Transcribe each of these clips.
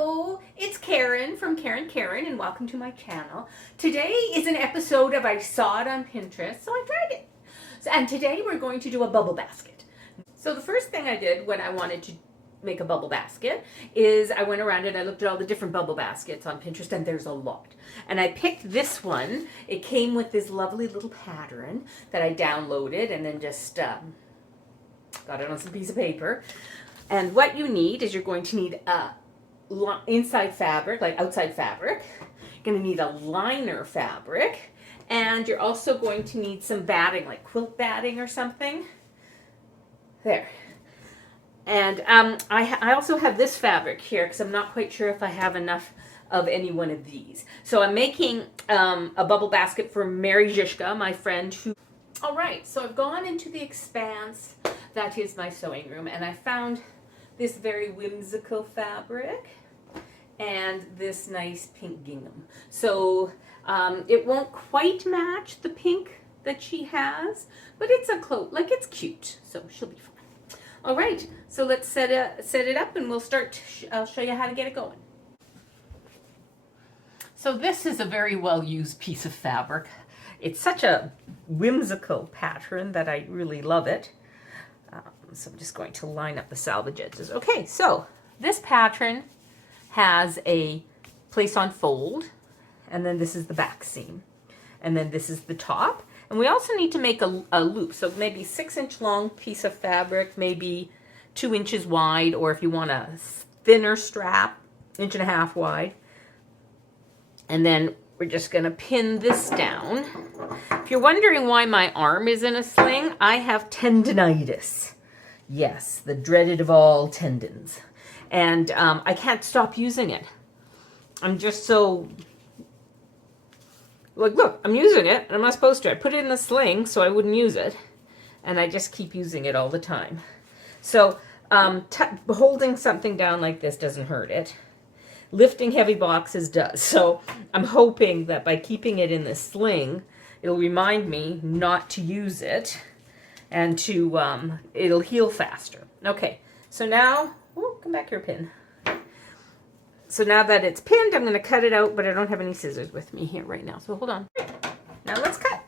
Hello, it's Karen from Karen, and welcome to my channel. Today is an episode of I saw it on Pinterest, so I tried it. And today we're going to do a bubble basket. So the first thing I did when I wanted to make a bubble basket is I went around and I looked at all the different bubble baskets on Pinterest, and there's a lot. And I picked this one. It came with this lovely little pattern that I downloaded and then just got it on some piece of paper. And what you need is you're going to need a inside fabric, like outside fabric. You're going to need a liner fabric, and you're also going to need some batting, like quilt batting or something. There. And I also have this fabric here because I'm not quite sure if I have enough of any one of these. So I'm making a bubble basket for Mary Zizka, my friend who... All right, so I've gone into the expanse that is my sewing room, and I found this very whimsical fabric and this nice pink gingham. So it won't quite match the pink that she has, but it's a cloak, like it's cute, so she'll be fine. All right, so let's set it up and we'll start. I'll show you how to get it going. So this is a very well used piece of fabric. It's such a whimsical pattern that I really love it. So I'm just going to line up the salvage edges. Okay, so this pattern has a place on fold, and then this is the back seam, and then this is the top. And we also need to make a loop, so maybe 6-inch long piece of fabric, maybe 2 inches wide, or if you want a thinner strap, 1.5 inches wide. And then we're just going to pin this down. If you're wondering why my arm is in a sling, I have tendinitis. Yes, the dreaded of all tendons. And I can't stop using it. I'm just so... Like, look, I'm using it, and I'm not supposed to. I put it in a sling so I wouldn't use it. And I just keep using it all the time. So holding something down like this doesn't hurt it. Lifting heavy boxes does. So I'm hoping that by keeping it in the sling, it'll remind me not to use it, and to it'll heal faster. Okay, so now, oh, come back here, pin. So now that it's pinned, I'm going to cut it out, but I don't have any scissors with me here right now. So hold on. Now let's cut.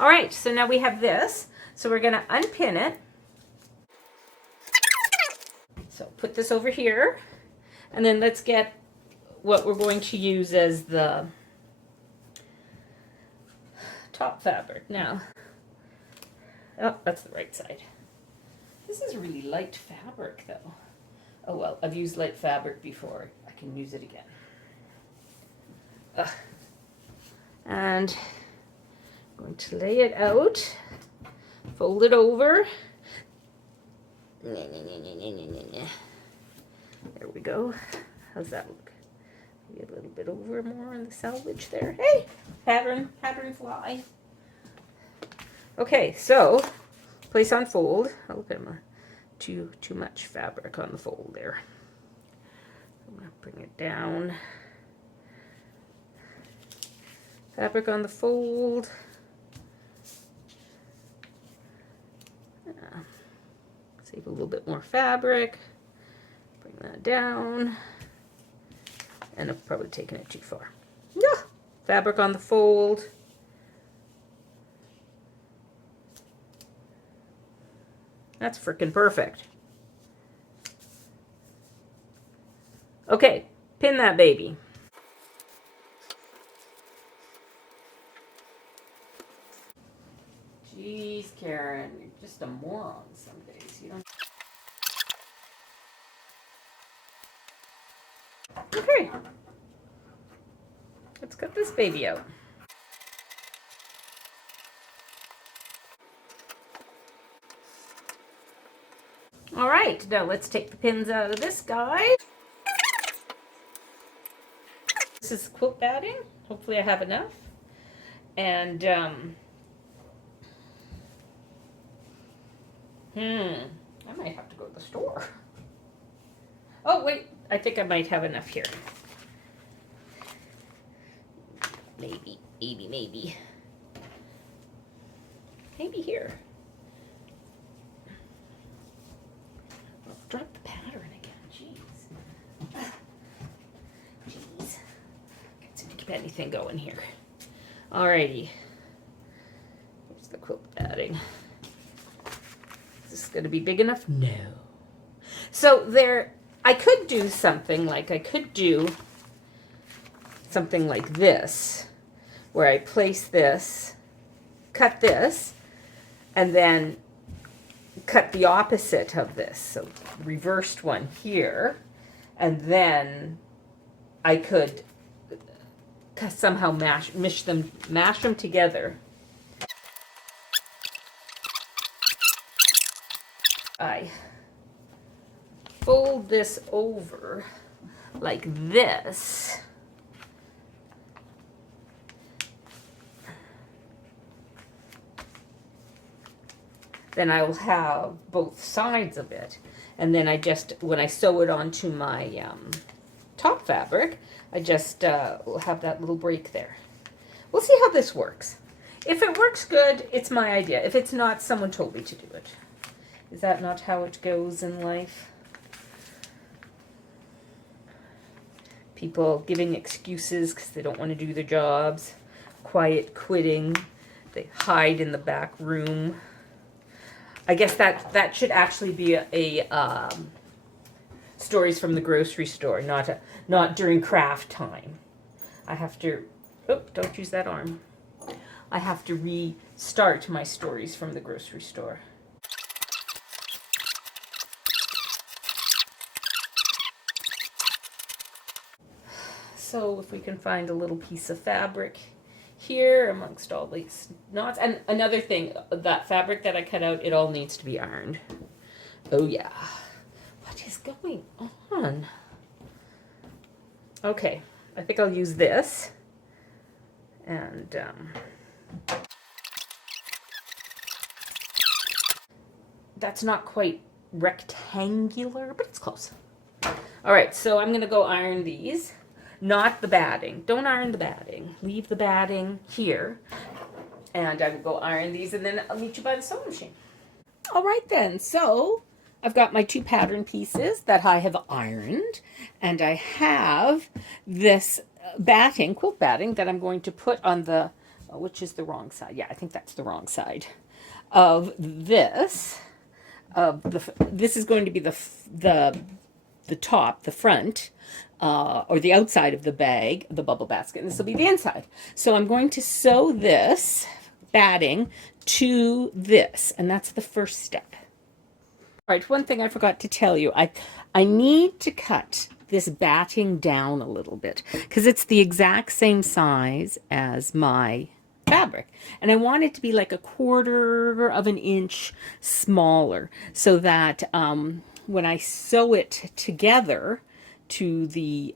All right, so now we have this. So we're going to unpin it. So put this over here, and then let's get what we're going to use as the top fabric. Now, oh, that's the right side. This is really light fabric, though. Oh well, I've used light fabric before. I can use it again. And I'm going to lay it out, fold it over. There we go. How's that look? Maybe a little bit over more on the salvage there. Hey, pattern fly. Okay, so place on fold. Oh, look at my too much fabric on the fold there. I'm gonna bring it down. Fabric on the fold. Save a little bit more fabric. Bring that down. And I've probably taken it too far. Yeah. Fabric on the fold. That's freaking perfect. Okay, pin that baby. Jeez, Karen, you're just a moron some days. You don't... Okay, let's cut this baby out. All right, now let's take the pins out of this guy. This is quilt batting. Hopefully I have enough. And I might have to go to the store. Oh, wait, I think I might have enough here. Maybe. Maybe here. Drop the pattern again. Jeez. Jeez. Can't seem to keep anything going here. Alrighty. Here's the quilt padding. Is this going to be big enough? No. So there, I could do something like, this, where I place this, cut this, and then cut the opposite of this, so reversed one here, and then I could somehow mash them together. I fold this over like this. Then I will have both sides of it. And then when I sew it onto my top fabric, I just will have that little break there. We'll see how this works. If it works good, it's my idea. If it's not, someone told me to do it. Is that not how it goes in life? People giving excuses because they don't want to do their jobs. Quiet quitting. They hide in the back room. I guess that should actually be a stories from the grocery store, not during craft time. I have to, don't use that arm. I have to restart my stories from the grocery store. So if we can find a little piece of fabric here amongst all these knots. And another thing, that fabric that I cut out, it all needs to be ironed. Oh yeah. What is going on? Okay, I think I'll use this. And that's not quite rectangular, but it's close. All right, so I'm gonna go iron these. Not the batting. Don't iron the batting. Leave the batting here. And I will go iron these, and then I'll meet you by the sewing machine. All right then, so I've got my 2 pattern pieces that I have ironed, and I have this quilt batting that I'm going to put on the, which is the wrong side. Yeah, I think that's the wrong side of this. This is going to be the top, the front, or the outside of the bag, the bubble basket, and this will be the inside. So I'm going to sew this batting to this, and that's the first step. All right, one thing I forgot to tell you, I need to cut this batting down a little bit because it's the exact same size as my fabric, and I want it to be like a 1/4 of an inch smaller, so that when I sew it together to the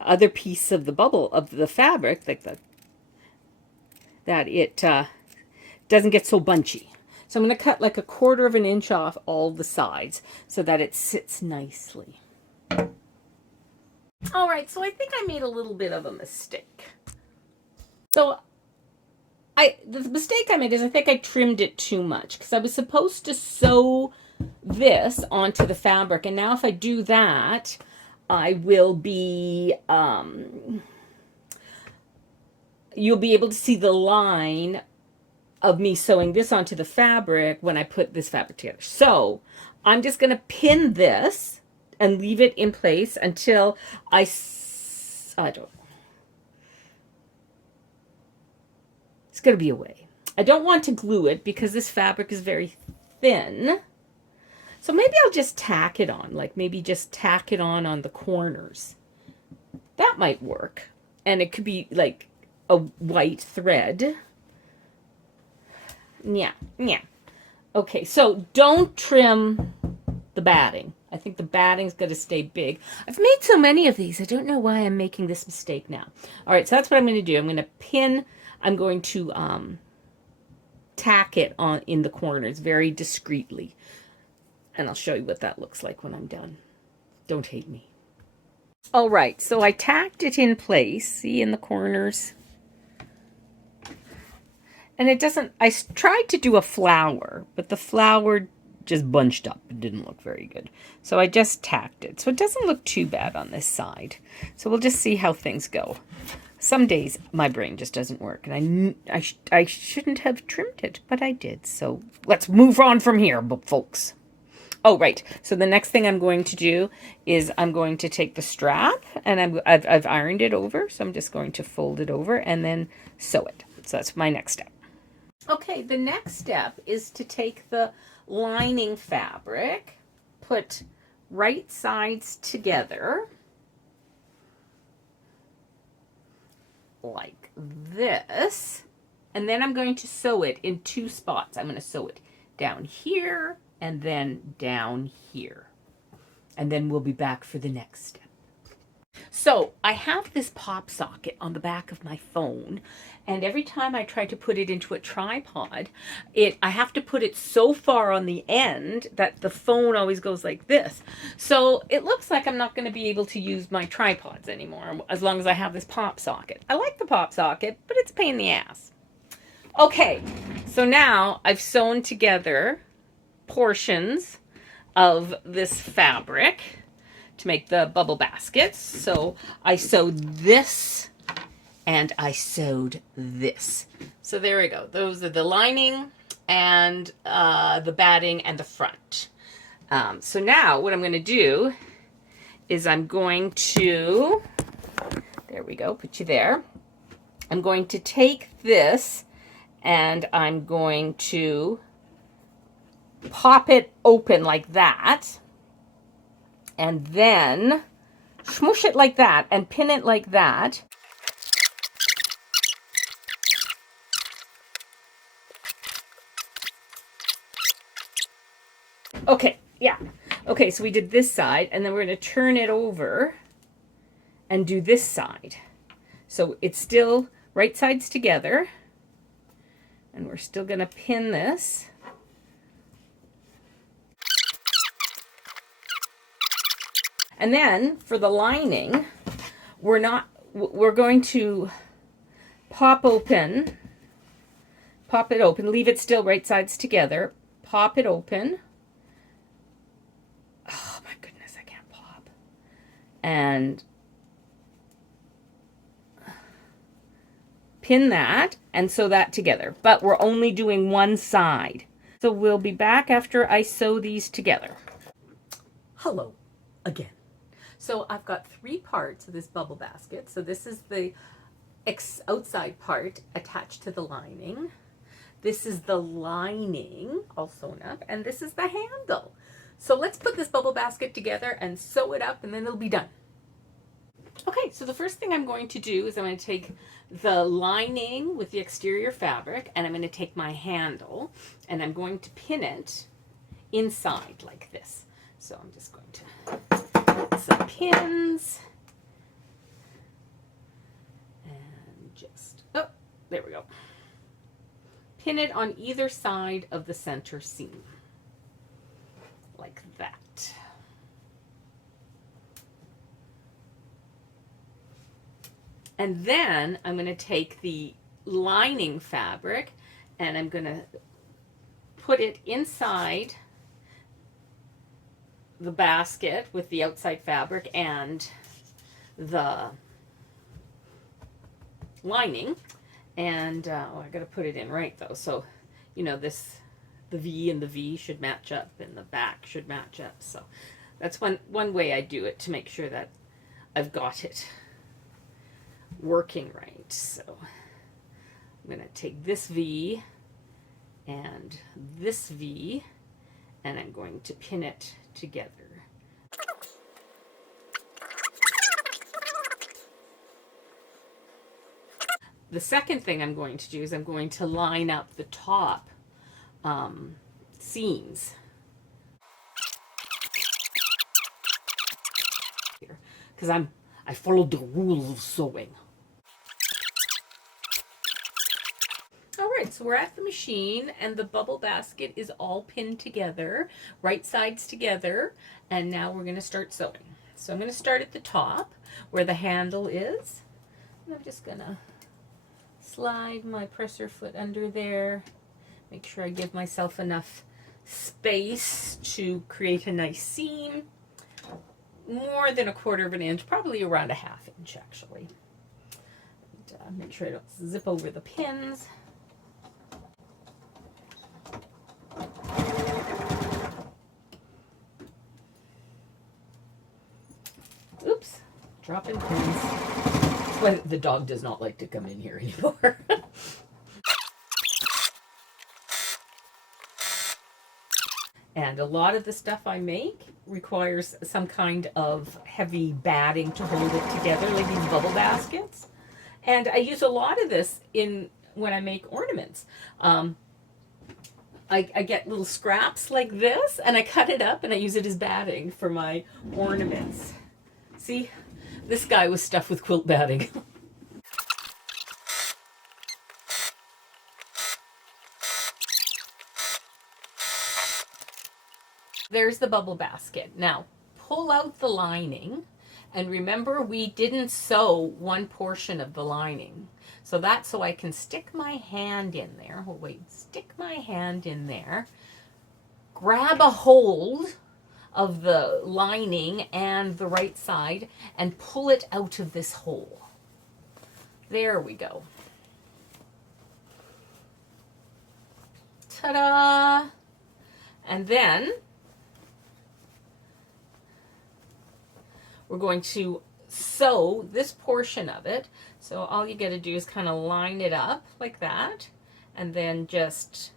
other piece of the bubble of the fabric, like that it doesn't get so bunchy. So I'm going to cut like a 1/4 of an inch off all the sides so that it sits nicely. All right, so I think I made a little bit of a mistake. So the mistake I made is I think I trimmed it too much because I was supposed to sew this onto the fabric, and now if I do that, I will be you'll be able to see the line of me sewing this onto the fabric when I put this fabric together. So I'm just going to pin this and leave it in place until I don't. It's going to be a way. I don't want to glue it because this fabric is very thin. So maybe I'll just tack it on, like maybe just tack it on the corners. That might work. And it could be like a white thread. Yeah. Okay, so don't trim the batting. I think the batting's going to stay big. I've made so many of these. I don't know why I'm making this mistake now. All right, so that's what I'm going to do. I'm going to pin. I'm going to tack it on in the corners very discreetly. And I'll show you what that looks like when I'm done. Don't hate me. All right, so I tacked it in place. See in the corners? And it doesn't, tried to do a flower, but the flower just bunched up. It didn't look very good. So I just tacked it. So it doesn't look too bad on this side. So we'll just see how things go. Some days my brain just doesn't work, and I shouldn't have trimmed it, but I did. So let's move on from here, folks. Oh, right. So the next thing I'm going to do is I'm going to take the strap, and I've ironed it over. So I'm just going to fold it over and then sew it. So that's my next step. Okay, the next step is to take the lining fabric, put right sides together like this, and then I'm going to sew it in 2 spots. I'm going to sew it down here and then down here, and then we'll be back for the next step. So I have this pop socket on the back of my phone, and every time I try to put it into a tripod, I have to put it so far on the end that the phone always goes like this. So it looks like I'm not going to be able to use my tripods anymore as long as I have this pop socket. I like the pop socket, but it's a pain in the ass. Okay, so now I've sewn together portions of this fabric to make the bubble baskets. So I sewed this and I sewed this. So there we go. Those are the lining and the batting and the front. So now what I'm going to do is I'm going to, there we go, put you there. I'm going to take this and I'm going to pop it open like that, and then smoosh it like that and pin it like that. Okay, yeah. Okay, so we did this side, and then we're going to turn it over and do this side. So it's still right sides together, and we're still going to pin this. And then for the lining, we're going to pop it open, leave it still right sides together, pop it open. Oh my goodness, I can't pop. And pin that and sew that together, but we're only doing one side. So we'll be back after I sew these together. Hello again. So I've got 3 parts of this bubble basket. So this is the outside part attached to the lining. This is the lining all sewn up, and this is the handle. So let's put this bubble basket together and sew it up, and then it'll be done. Okay, so the first thing I'm going to do is I'm going to take the lining with the exterior fabric, and I'm going to take my handle, and I'm going to pin it inside like this. So I'm just going to put some pins, and just, oh, there we go. Pin it on either side of the center seam, like that. And then I'm going to take the lining fabric and I'm going to put it inside the basket with the outside fabric and the lining. And oh, I got to put it in right though. So, you know, the V and the V should match up and the back should match up. So that's one way I do it to make sure that I've got it working right. So I'm going to take this V and this V and I'm going to pin it together. The second thing I'm going to do is I'm going to line up the top seams. Because I followed the rules of sewing. All right, so we're at the machine and the bubble basket is all pinned together, right sides together, and now we're going to start sewing. So I'm going to start at the top where the handle is, and I'm just going to slide my presser foot under there. Make sure I give myself enough space to create a nice seam. More than 1/4 of an inch, probably around 1/2 inch actually. And, make sure I don't zip over the pins. Oops, dropping pins. That's why the dog does not like to come in here anymore. And a lot of the stuff I make requires some kind of heavy batting to hold it together, like these bubble baskets. And I use a lot of this when I make ornaments. I get little scraps like this, and I cut it up, and I use it as batting for my ornaments. See, this guy was stuffed with quilt batting. There's the bubble basket. Now, pull out the lining, and remember we didn't sew one portion of the lining. So that's so I can stick my hand in there. Oh wait, stick my hand in there, grab a hold of the lining and the right side, and pull it out of this hole. There we go. Ta-da! And then we're going to sew this portion of it. So all you got to do is kind of line it up like that, and then just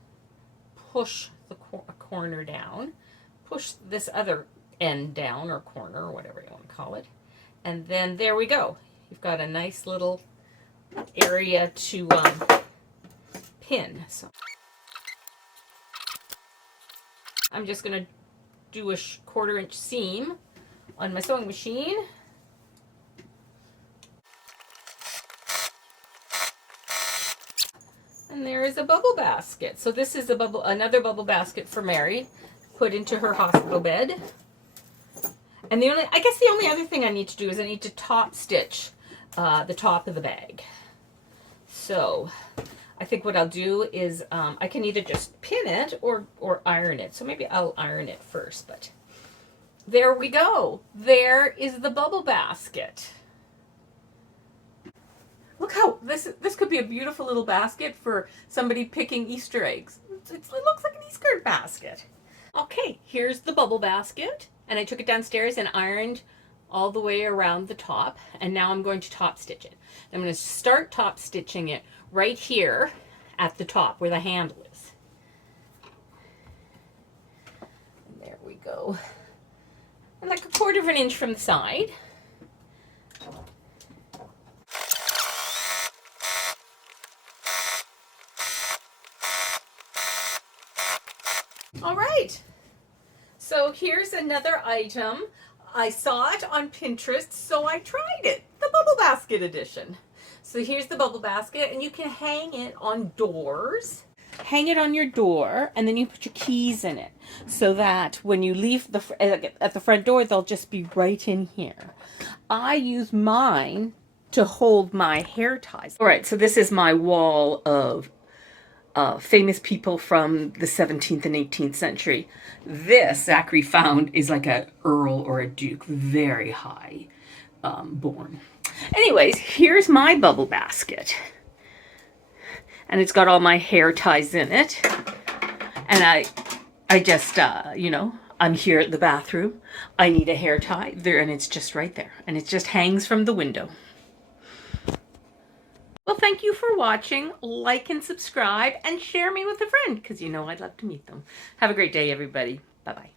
push the corner down, push this other end down, or corner, or whatever you want to call it. And then there we go. You've got a nice little area to pin. So I'm just going to do a 1/4 inch seam on my sewing machine. And there is a bubble basket. So this is another bubble basket for Mary, put into her hospital bed. And I guess the only other thing I need to do is I need to top stitch the top of the bag. So I think what I'll do is I can either just pin it or iron it. So maybe I'll iron it first, but there we go. There is the bubble basket. Look how this could be a beautiful little basket for somebody picking Easter eggs. It looks like an Easter basket. Okay, here's the bubble basket, and I took it downstairs and ironed all the way around the top, and now I'm going to top stitch it. I'm going to start top stitching it right here at the top where the handle is. And there we go. And like 1/4 of an inch from the side. All right, so here's another item. I saw it on Pinterest, so I tried it, the bubble basket edition. So here's the bubble basket, and you can hang it on doors. Hang it on your door, and then you put your keys in it, so that when you leave at the front door, they'll just be right in here. I use mine to hold my hair ties. All right, so this is my wall of famous people from the 17th and 18th century. This Zachary found is like a earl or a duke, very high born. Anyways, here's my bubble basket. And it's got all my hair ties in it. And I just, you know, I'm here at the bathroom. I need a hair tie there, and it's just right there. And it just hangs from the window. Well, thank you for watching. Like and subscribe and share me with a friend, because you know I'd love to meet them. Have a great day, everybody. Bye-bye.